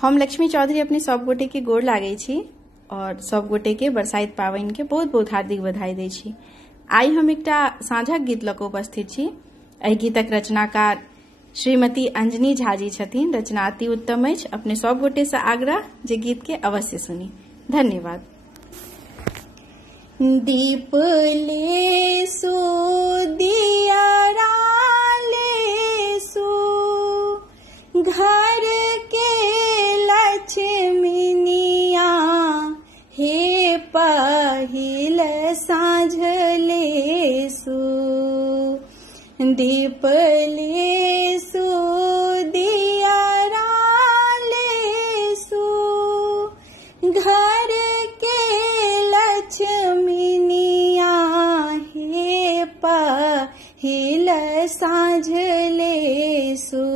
हम लक्ष्मी चौधरी अपने सब गोटे के गोड़ लागे छी और सब गोटे के बरसाइत पावनि के बहुत बहुत हार्दिक बधाई दै छी। आई हम एकटा साझक गीत लऽ कऽ उपस्थित छी। एहि गीतक रचनाकार श्रीमती अंजनी झा जी छथिन। रचना अति उत्तम अछि। अपने सब गोटे से आग्रह जे गीत के अवश्य सुनी। धन्यवाद। दीप लेसु दियारा लेसु घर के लक्ष्मीनिया हे पहिल साँझ लेसु दीप लेसु दियारा लेसु घर के लक्ष्मीनिया हे पहिल साँझ लेसु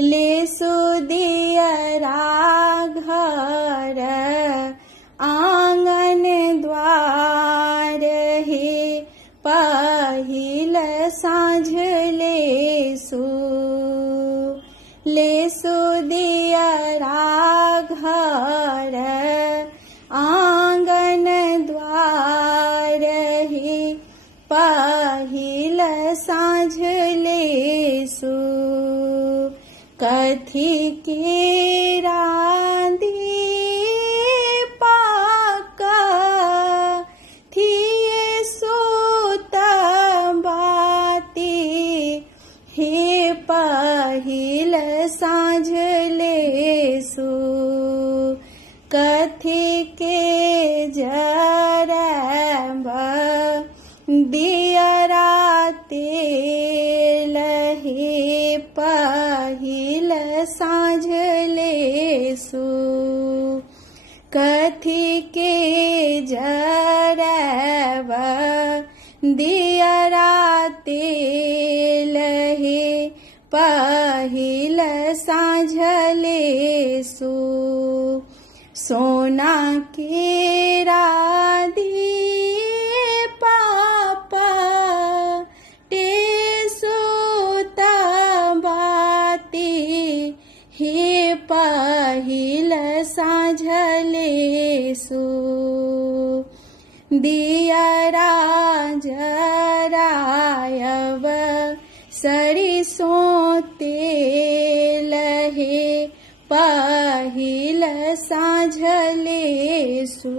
लेसु दियरा घर आंगन द्वार हे पहिल साँझ लेसु लेसु दियरा घर आंगन द्वार हे पहिल साँझ लेसु कथी के रांदी पाका थिए सोत बाती हे पहिल साँझ लेसु कथी के जरब दियरा तेल हे पहिल साँझ लेसु कथी के जरब दियरा तेल हे पहिल साँझ लेसु सोना के राधी पापा टेसु बाती हे पहिल साँझ लेसु दियरा जरायब सरिसों तेल हे पहिल साँझ लेसु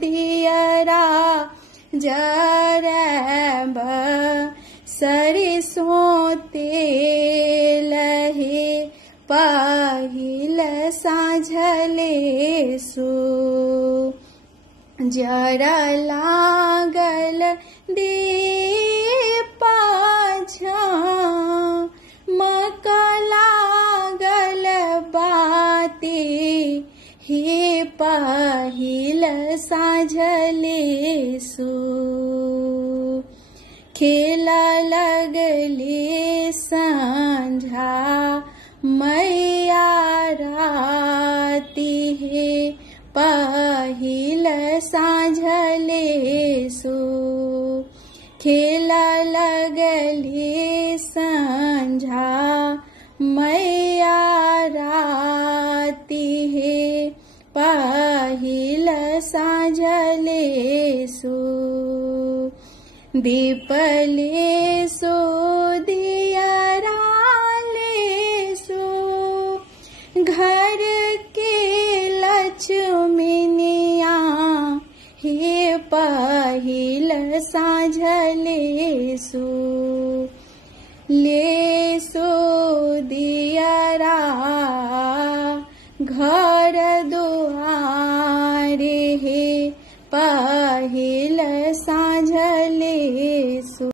दियरा जरब सरिसों तेल हे पहिल साँझ लेसु जरा लागल दीपा मका लागल बाती हे पहिल साँझ लेसु खेला लगले संझा मैया राती हे पहिल साँझ लेसु खेला लगले संझा मैया राती हे पहिल साँझ लेसु दीप लेसु दियरा लेसु घर के लक्ष्मीनिया हे पहिल साँझ लेसु ले